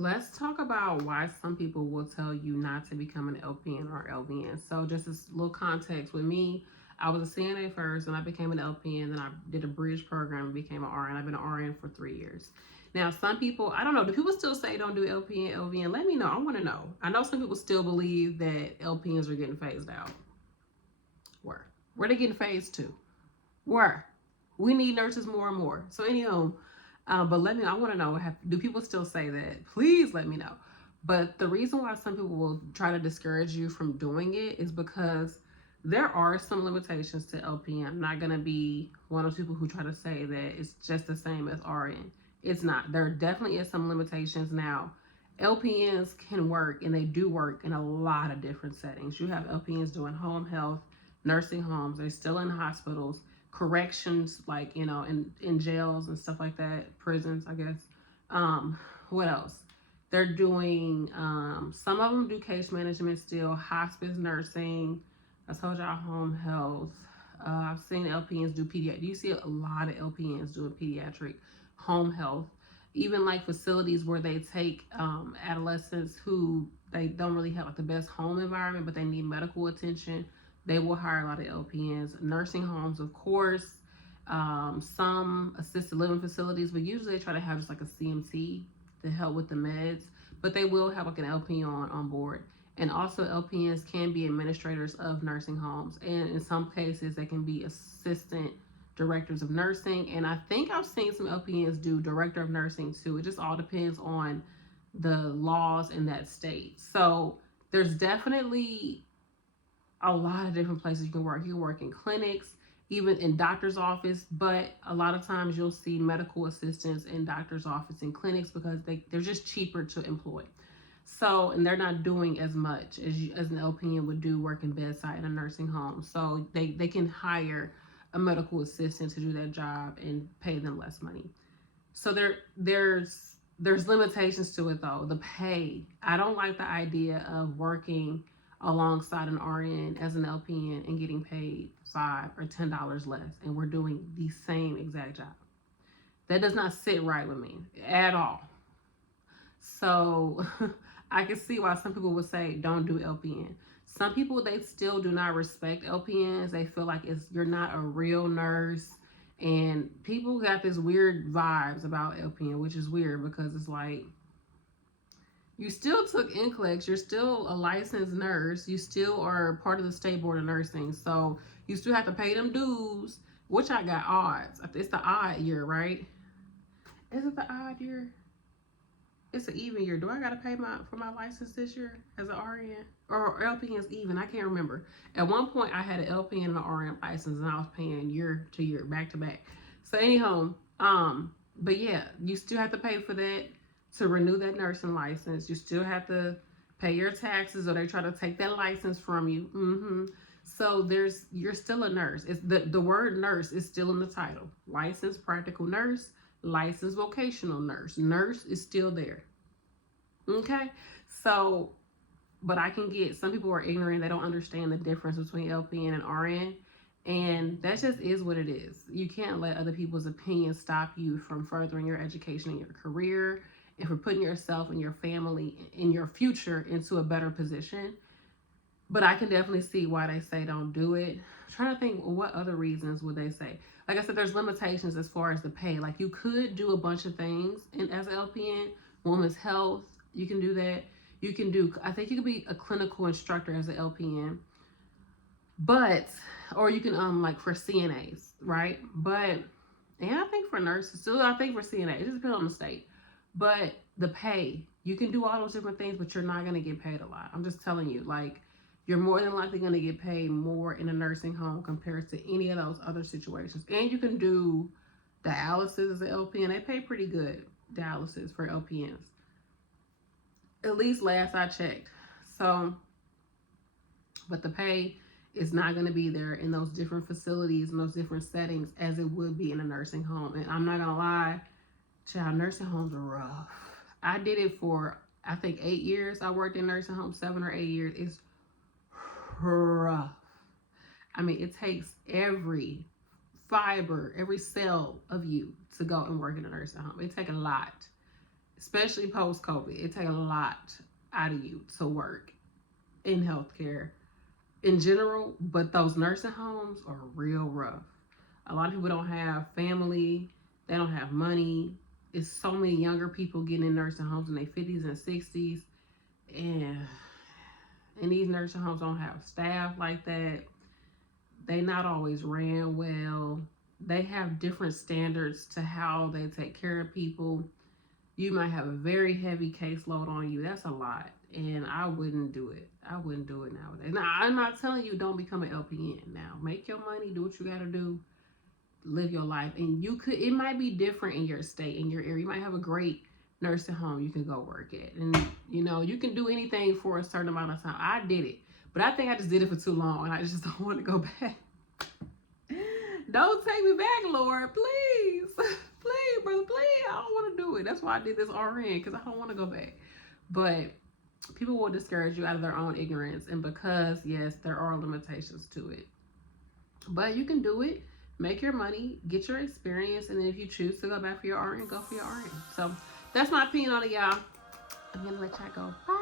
Let's talk about why some people will tell you not to become an LPN or LVN. So, just this little context with me, I was a CNA first, and I became an LPN. Then I did a bridge program and became an RN. I've been an RN for 3 years. Now, some people, I don't know, do people still say don't do LPN, LVN? Let me know. I want to know. I know some people still believe that LPNs are getting phased out. Where they getting phased to? Where? We need nurses more and more. So, anyhow, but let me know. I want to know, do people still say that? Please let me know. But the reason why some people will try to discourage you from doing it is because there are some limitations to LPN. I'm not going to be one of those people who try to say that it's just the same as RN. It's not. There definitely is some limitations. Now, LPNs can work, and they do work in a lot of different settings. You have LPNs doing home health, nursing homes. They're still in hospitals, corrections, like, in jails and stuff like that, prisons, I guess. What else? They're doing, some of them do case management still, hospice nursing. I told y'all home health. I've seen LPNs do pediatric. You see a lot of LPNs doing pediatric home health, even like facilities where they take adolescents who they don't really have like the best home environment, but they need medical attention. They will hire a lot of LPNs. Nursing homes, of course, some assisted living facilities, but usually they try to have just like a CMT to help with the meds, but they will have like an LPN on board. And also LPNs can be administrators of nursing homes, and in some cases they can be assistant directors of nursing. And I think I've seen some LPNs do director of nursing too. It just all depends on the laws in that state. So there's definitely a lot of different places you can work. You can work in clinics, even in doctor's office, but a lot of times you'll see medical assistants in doctor's office and clinics because they're just cheaper to employ. So, and they're not doing as much as an LPN would do working bedside in a nursing home. So they can hire a medical assistant to do that job and pay them less money. So there's limitations to it though. The pay. I don't like the idea of working alongside an RN as an LPN and getting paid $5 or $10 less, and we're doing the same exact job. That does not sit right with me at all. So I can see why some people would say don't do LPN. Some people, they still do not respect LPNs. They feel like you're not a real nurse. And people got this weird vibes about LPN, which is weird because it's like, you still took NCLEX, you're still a licensed nurse, you still are part of the state board of nursing, so you still have to pay them dues, which I got odds. It's the odd year, right? Is it the odd year? It's an even year. Do I gotta pay for my license this year as an RN? Or LPN's even? I can't remember. At one point I had an LPN and an RN license, and I was paying year to year, back to back. So anyhow, but yeah, you still have to pay for that to renew that nursing license. You still have to pay your taxes, or they try to take that license from you. So you're still a nurse. It's the word nurse is still in the title. Licensed practical nurse, licensed vocational nurse. Nurse is still there. Okay? So, but I can get, some people are ignorant. They don't understand the difference between LPN and RN. And that just is what it is. You can't let other people's opinions stop you from furthering your education and your career, and for putting yourself and your family and your future into a better position. But I can definitely see why they say don't do it. I'm trying to think, what other reasons would they say? Like I said, there's limitations as far as the pay. Like, you could do a bunch of things as an LPN, women's health, you can do that. You can do, I think you could be a clinical instructor as an LPN, but, or you can, like for CNAs, right? But, and I think for nurses, still I think for CNA, it just depends on the state. But the pay, you can do all those different things, but you're not going to get paid a lot. I'm just telling you, like, you're more than likely going to get paid more in a nursing home compared to any of those other situations. And you can do dialysis as an LPN. They pay pretty good dialysis for LPNs. At least last I checked. So, but the pay is not going to be there in those different facilities and those different settings as it would be in a nursing home. And I'm not going to lie, child, nursing homes are rough. I did it for, I think, 8 years. I worked in nursing homes, 7 or 8 years. It's rough. I mean, it takes every fiber, every cell of you to go and work in a nursing home. It takes a lot. especially post-COVID. It takes a lot out of you to work in healthcare in general, but those nursing homes are real rough. A lot of people don't have family, they don't have money. It's so many younger people getting in nursing homes in their 50s and 60s, and these nursing homes don't have staff like that. They not always ran well. They have different standards to how they take care of people. You might have a very heavy caseload on you. That's a lot. And I wouldn't do it. I wouldn't do it nowadays. Now, I'm not telling you don't become an LPN. Now, make your money, do what you got to do, live your life. And it might be different in your state, in your area. You might have a great nursing home you can go work at. And, you can do anything for a certain amount of time. I did it. But I think I just did it for too long, and I just don't want to go back. Don't take me back, Lord, please. Please, brother, please. I don't want to do it. That's why I did this RN, because I don't want to go back. But people will discourage you out of their own ignorance, and because, yes, there are limitations to it. But you can do it. Make your money, get your experience, and then if you choose to go back for your RN, go for your RN. So that's my opinion on it, y'all. I'm going to let y'all go. Bye.